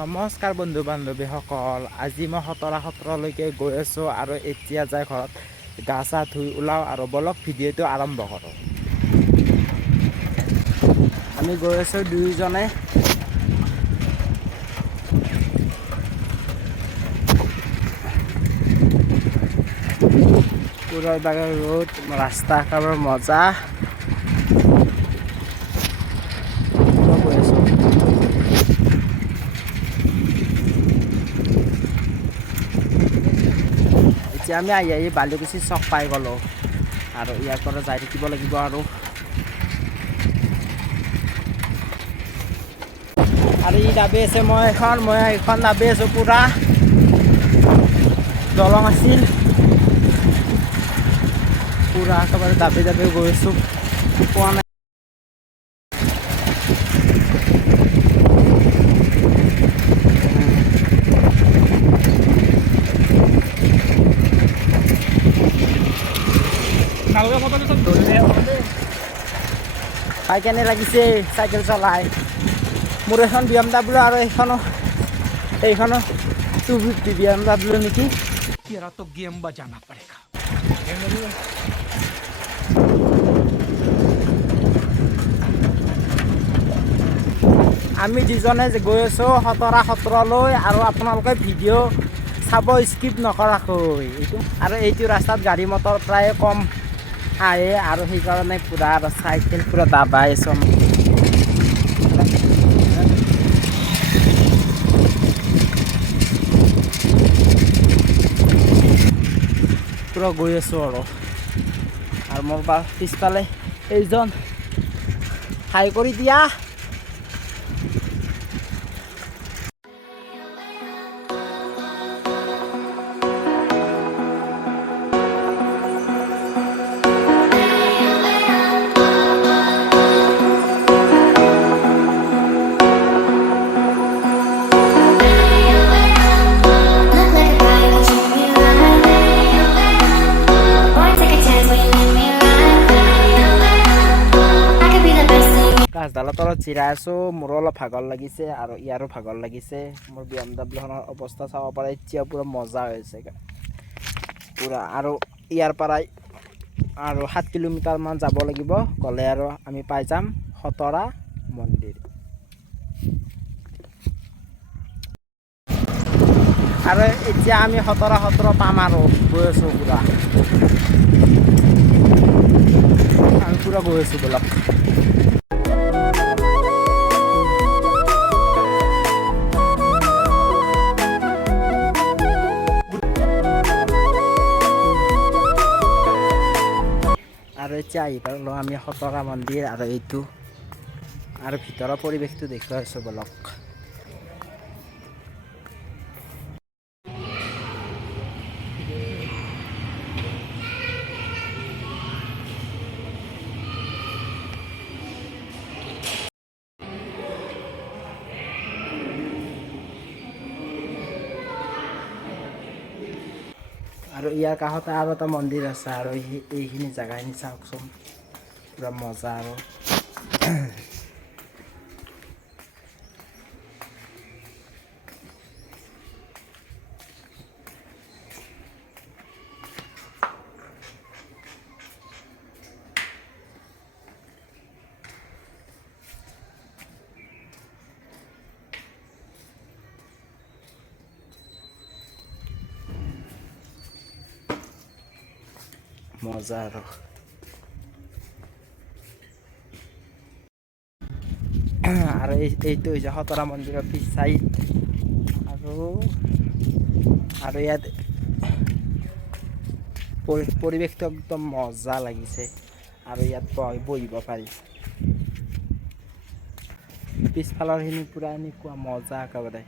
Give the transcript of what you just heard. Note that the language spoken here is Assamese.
নমস্কাৰ বন্ধু বান্ধৱীসকল, আজি মই খতৰা সত্ৰলৈকে গৈ আছোঁ আৰু এতিয়া যাই ঘৰত গা চা ধুই ওলাওঁ আৰু বলক ভিডিঅ'টো আৰম্ভ কৰোঁ। আমি গৈ আছোঁ দুয়োজনে। পুৰৰ বাগৰ ৰোড, ৰাস্তা একেবাৰে মজা। এতিয়া আমি আহি বালিকুচি চক পাই গ'লোঁ আৰু ইয়াৰ পৰা যাই থাকিব লাগিব আৰু ই দাবি আছে মই এখন দাবি আছোঁ। পুৰা দলং আছিল, পুৰা একেবাৰে দাবি গৈ আছোঁ, পোৱা নাই। খাই কেনে লাগিছে চাইকেল চলাই। মোৰ এখন BMW আৰু এইখনো 250 BMW নেকি। गेम बजाना पड़ेगा। আমি দুজনে গৈ আছোঁ খতৰা সত্ৰলৈ আৰু আপোনালোকে ভিডিঅ' চাব স্কিপ নকৰাকৈ। এইটো ৰাস্তাত গাড়ী মটৰ প্ৰায় কম আহে আৰু সেইকাৰণে পুৰা চাইকেল পুৰা দাবাই আছোঁ। পুৰা গৈ আছোঁ আৰু মোৰ পিছফালে এইজন হাই কৰি দিয়া। গাছডালৰ তলত জিৰাই আছোঁ, মোৰো অলপ ভাগৰ লাগিছে আৰু ইয়াৰো ভাগৰ লাগিছে। মোৰ BMW খনৰ অৱস্থা চাব পাৰে, এতিয়া পুৰা মজা হৈছে পুৰা। আৰু ইয়াৰ পৰাই আৰু 7 কিলোমিটাৰমান যাব লাগিব, গ'লে আৰু আমি পাই যাম খতৰা মন্দিৰ। আৰু এতিয়া আমি খতৰা সত্ৰ পাম আৰু গৈ আছোঁ পুৰা। আমি পুৰা গৈ আছোঁ বলক। আৰু এতিয়া আহি পালোঁ আমি খতৰা মন্দিৰ আৰু এইটো আৰু ভিতৰৰ পৰিৱেশটো দেখুৱাই আছোঁ বলক। আৰু ইয়াৰ কাষতে আৰু এটা মন্দিৰ আছে আৰু এইখিনি জেগাখিনি চাওকচোন, পুৰা মজা আৰু মজা আৰু এইটো হৈছে খতৰা মন্দিৰৰ পিছ চাইড আৰু ইয়াত পৰিৱেশটো একদম মজা লাগিছে আৰু ইয়াত বহিব পাৰি। পিছফালৰখিনি পুৰা এনেকুৱা মজা একেবাৰে।